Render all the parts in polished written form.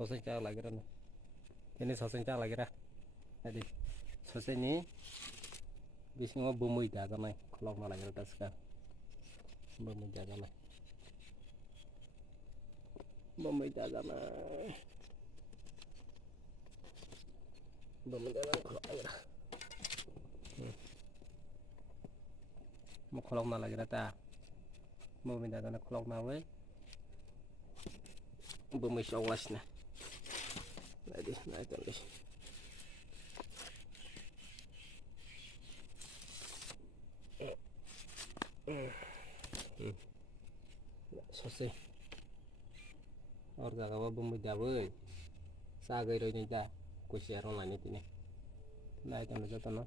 Sausage lagi nih. Ini sausage lagi ra. Jadi sausage ini biasanya bumbu jaga nih. Kalau mau lagi atas kan bumbu jaga nih. Bumbu jaga nih. Bumbu jaga kalau lagi ra. Mau kalau mau lagi ta. Bumbu jaga nih kalau mau weh. Bumbu saulas nih. Jadi nah itu nih. Sausage orga kawa bumbu jawa sagai rồi ta ku share online ini nah itu nih jatuh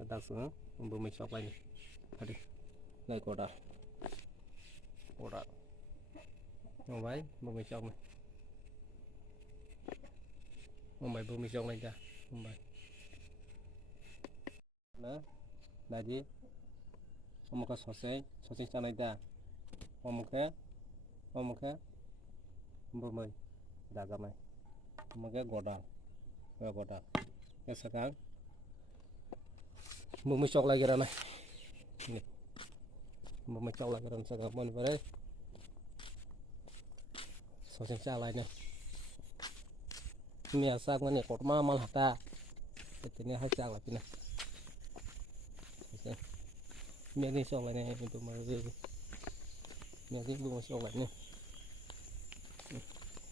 kata semua bumbu shop ini tadi naik order mobile bumbu shop mobile bumbu shop này ta mobile nah jadi mau ke sausage sana ta mau ke bumbu jaga mai mau ke goda ya sekarang bumbu shop lagi rana ini bumbu shop lagi rana sekarang mau nih sausage lainnya biasa kan ya korma malah ta ini hasil lagi nih ini shop lainnya itu mau ini bumbu shop lainnya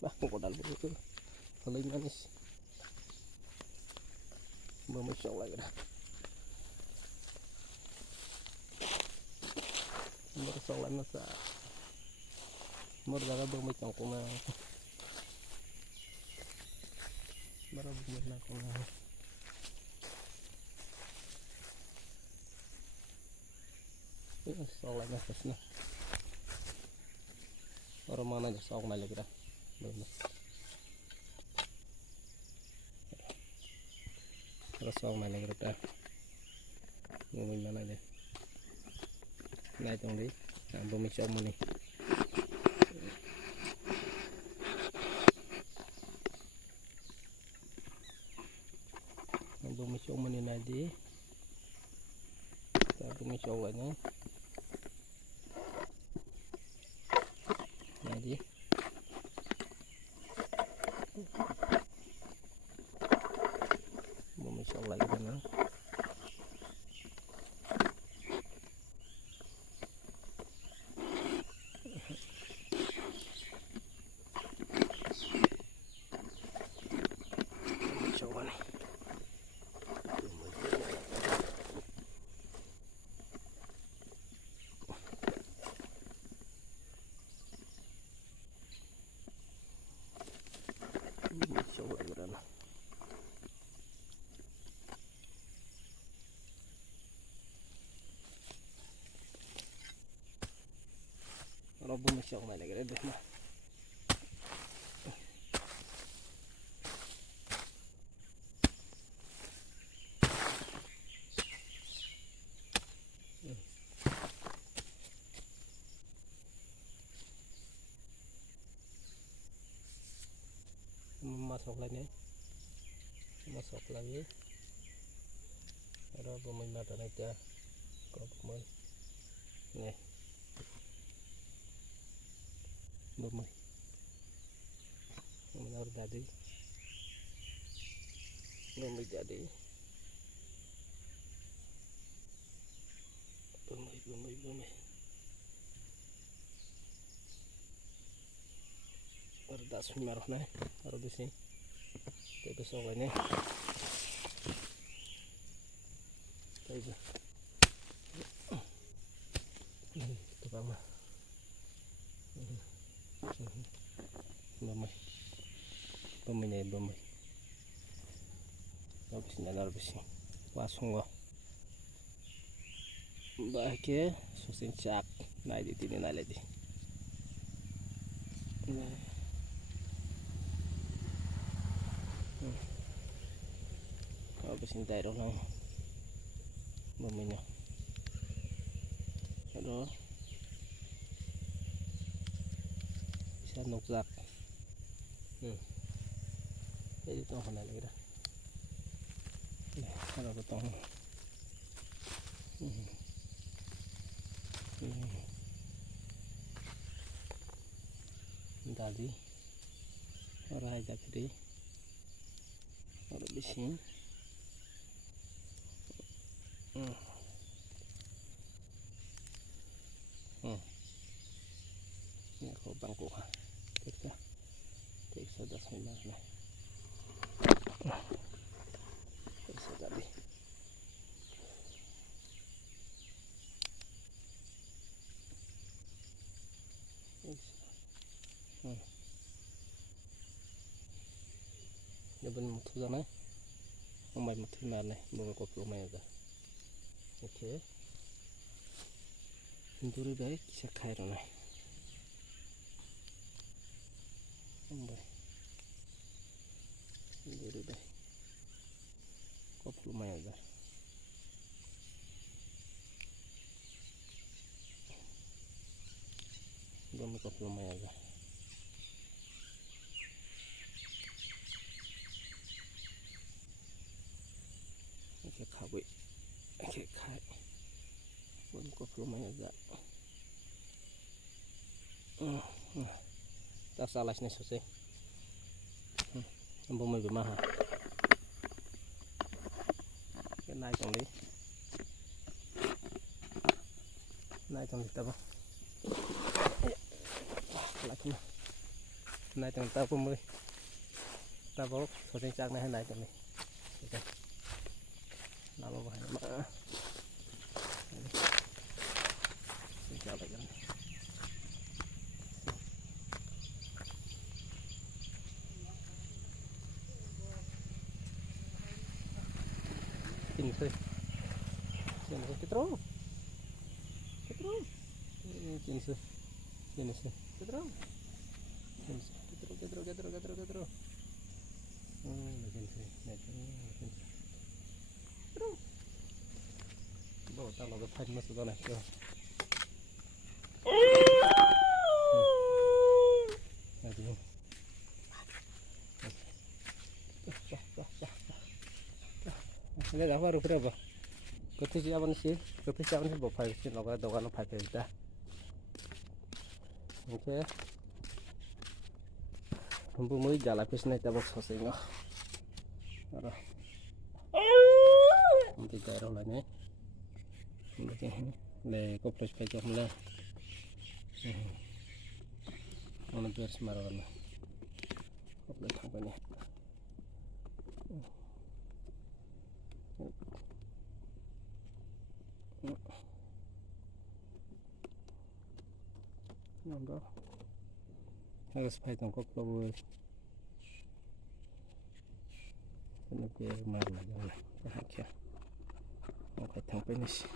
bah godal itu paling manis bumbu shop lagi dah bersolan masa jaga bumbu cangkung na baru bumbu nakong na ini solan na na orang mana aja sok na lagi dah belum terus sok na lagi dah bumbu mana aja naik dong deh bumbu shop mana bumbu shop mana nanti bumbu shop lainnya nanti bumbu shop lagi kan kalau bumbu shop mana lagi deh mah masuk lagi ada bumbu mata aja kalau bumbu nih bumbu benar jadi bumbu jadi bumbu berdas merah nih taruh di sini itu soalnya itu mah bumbu habisnya habisnya langsung gua bahagia susin cak nah di sini nah lagi habisin tayo lang bumbunya aduh bisa nuksak Jadi tong hana lagi dah. Kalau tong. Tadi orang aja gede, orang bising. Ini aku bangku ha, teksa dah sembilan nih, teksa tadi. Dia benar mutu sana, omai mutu mana, bawa koplo mai aja. Oke, dulu dah kisah kaya rona. Omai, dulu dah koplo mai aja. Bawa koplo mai aja. Oke, kawe, oke kai, bawa koplo mai aja. Tak salah nih susah. Ambo mai bermaha. Naik tong đi, naik tong đi ta bang. Lagi naik tong ta pun mới. Ta bawa soseng cak naik tong đi. Oke. Nama bahaya mak. Sejak lagi. Sini sih, terus, sini sih, terus, terus, bawa tahu ke pan masuk tanah tu. Ini apa rupiah apa? Kau siapa sih? Kau siapa sih? Bawa sih, lagu dogan apa kita? Oke. Ambo mau jalan pes naik tabok soseng ah. Arah. Nanti daerah lainnya. Begini. Le kopres pecah mulai. Mana biar semarawan. Kopres tampaknya. Nampak. Harus pakai koplo. Ini biar marah jangan. Oke. Oke, tampaknya sih.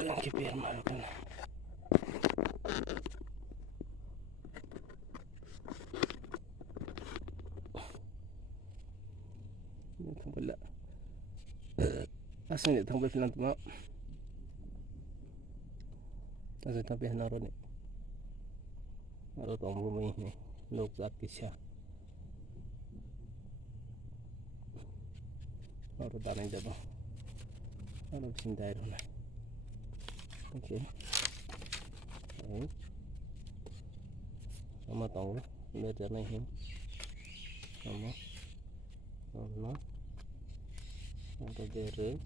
Lagi biar malu kan. Ini tampil lah. Asal ni tampil film tu mak. Asal tampil naruh ni. Naruh tampil bumi ni. Lok zat kisah. Naruh tanah jatuh. Naruh cinta itu lah. Oke. Sama tahu lah. Biar jangan ini. Sama. Sama. Ada jere.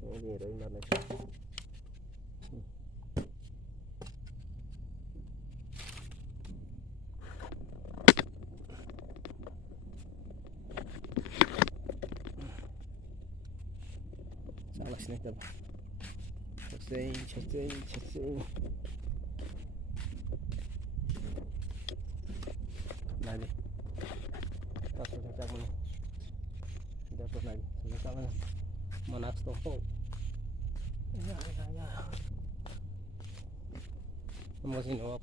Jere mana sih? Salah sini coba. Cacing. Nah ni. Pasal cakap ni. Dapat lagi. Cakap mana? Mana stop? Ya. Kamu sini wap.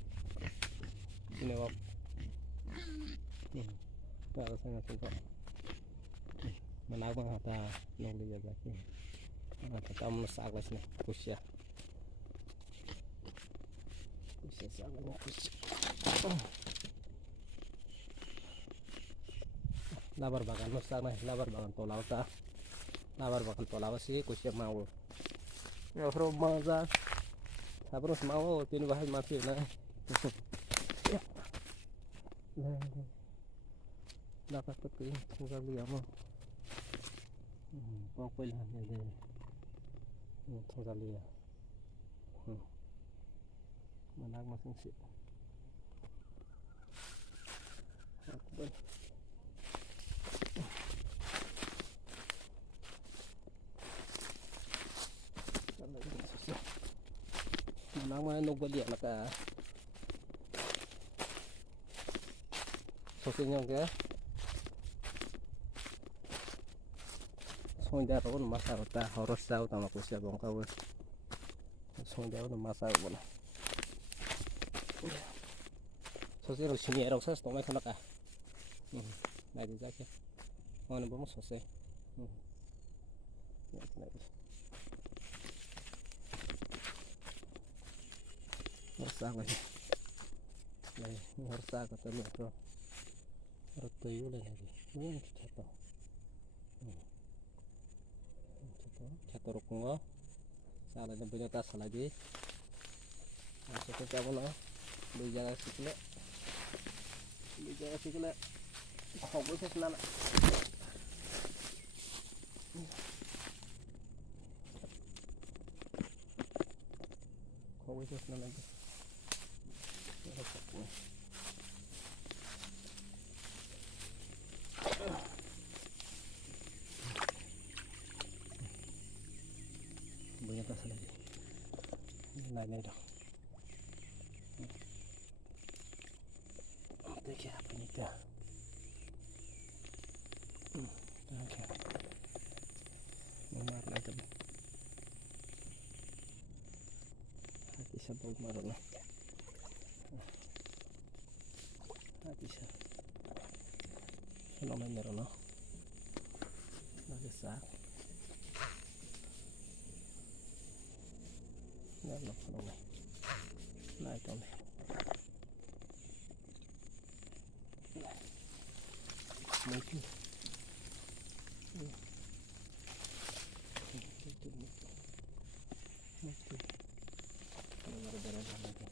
Sini wap. Nah, rasanya contoh. Mana bang hata nong liya jaki. Hata kamu sak les nih kusya. Kusya sak les kusya. Labar bagan nusak nih, labar bagan tolaw ta. Labar bagan tolaw sih kusya mau. Ya bro maza. Sabros mau pinu bahas masih nah. Ya. Dapat tuh sudah lihat mau. Kau pilih aja deh. Sudah lihat. Mana masih sih. Aku Mana mana nung beli anak ah. Sosinya ke. Sonja ron masa ta harus tahu tama kusya bang kau. Sonja ron masa bona. Sosinya ron sini erok sas tomai kana ka. Nah di zake. Mana bomo sosinya. Harsa lagi. Harsa kata lu bro. Harus tuyul lagi. Jatuh. Jatuh rukun salah dan punya tas lagi. Masuk ke kamu loh. Bicara sikle. Bicara sikle. Hobi sih nana. Hobi sih nana. Punya tas lagi. Nanya dong. Oke apa ini dah? Oke. Nomor lagi. Hati sebel marah. Hati sebel. Nomor marah. Lagi sak. Nggak nomor. Naik dong. Mungkin kalau ada barang lagi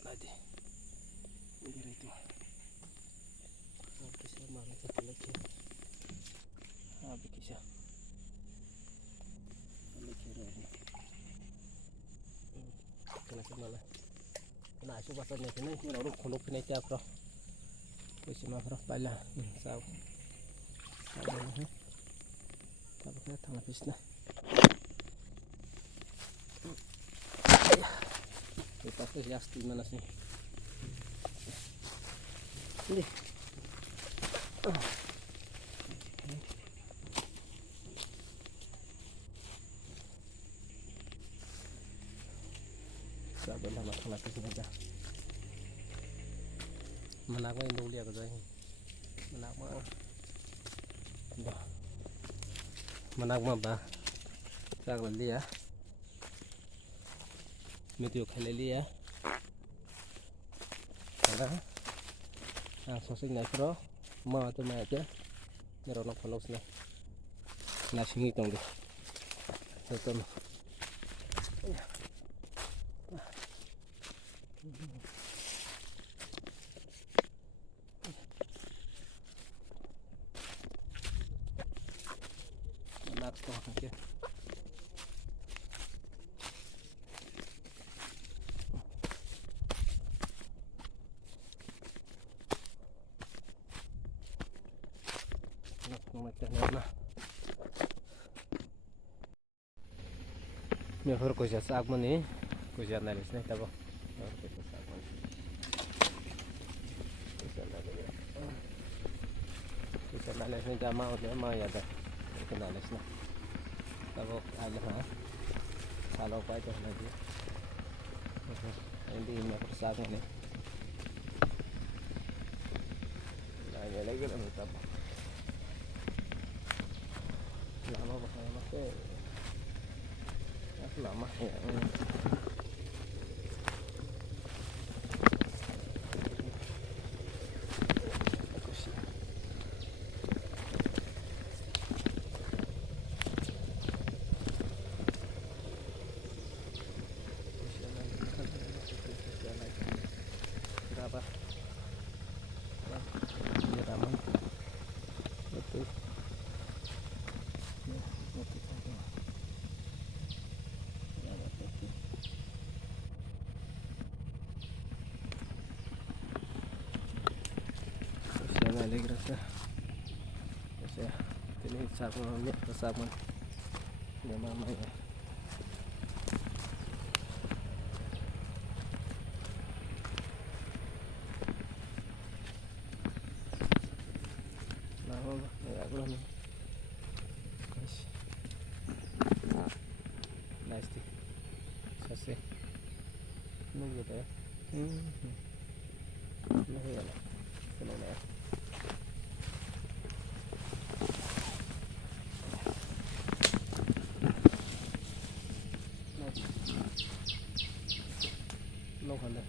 nanti ini itu habis sama satu lagi habis kisah lagi ini kena malah kena coba sana sini orang kolok ini siapa wis mafrah pala saw tapos na tangapis na tapos yasti mana sih ini sabar lama tangapis na dah mana ko yung lihat ko mana mo ba mana mo ba sak liya video khale liya kada ang sosig na pro ma to ma aja meron follows na nasingi tong di ito mo Next one, okay. Mejor cosa sak mani cosa nalis na tabo cosa nalis na jama udah ma ya dah cosa nalis na tabo aja ha salau pa ito lagi hindi mejor sak mani lagi lagi kan tetap lama pakai lama ya. Berapa? Ya taman. Betul. Ya, betul. Ya, betul. Usia lagi rasa. Usia ini sama bersama ya mama ya. Ya aku lah. Nice nih. Selesai. Nunggu gitu ya. Nunggu ya lah. Kenapa ya? Nunggu kan deh.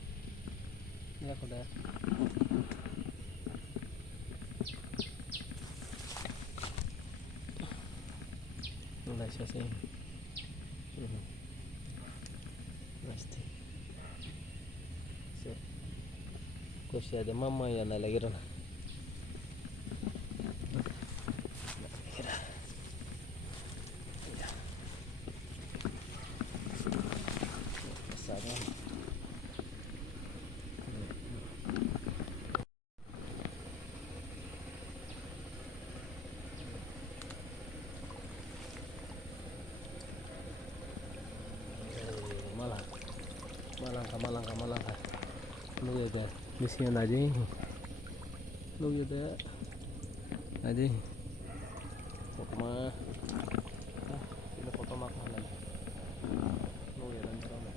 Ini aku deh. Mulai selesai. Pasti. Kursi ada mama ya lagi lah. Malang ka. Lu ya dah. Di sini aja. Lu ya dah. Aja. Pokoknya ini foto makanan. Lu ya dan terus.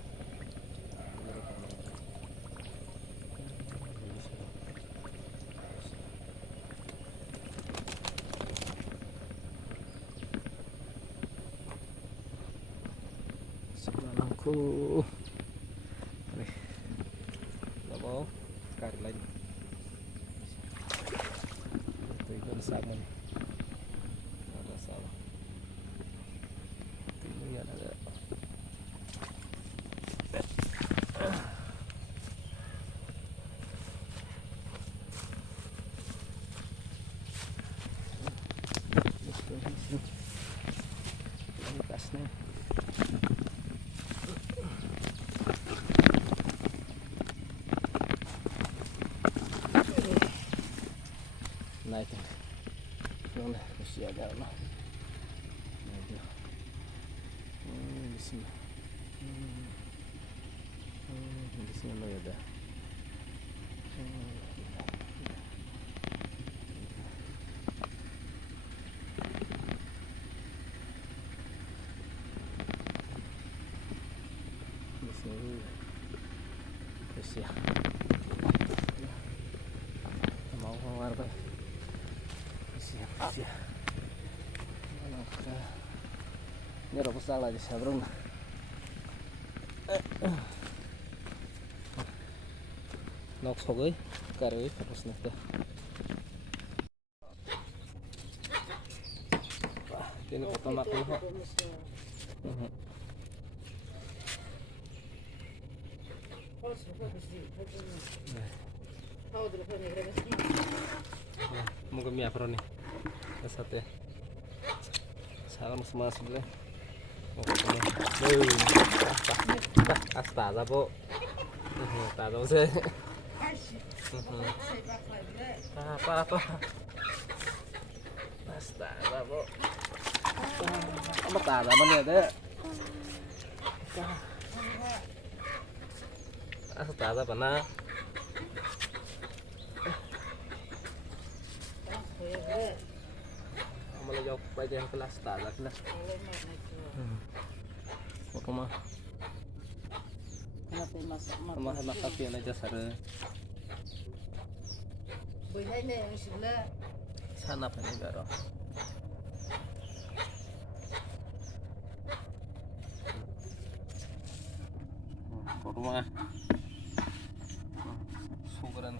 Sebelahku. Mau karet lagi itu ikan salmon ada salah ini ada ini kasnya naik yang masih ada lah di sini di sini lo ya dah di sini terus ya mau keluar tuh siap ini udah salah aja sabrun nok sogoy karoy tapos na ito ini pertama ko ho mau kami apa nih sate salam semua sebelah astaga po tahu sih apa astaga po apa tahu mana ada astaga apa na malah jauh baca yang kelas tahu kelas apa mah masak masak aja sare Sana panigaro. Kurma. Sugaran.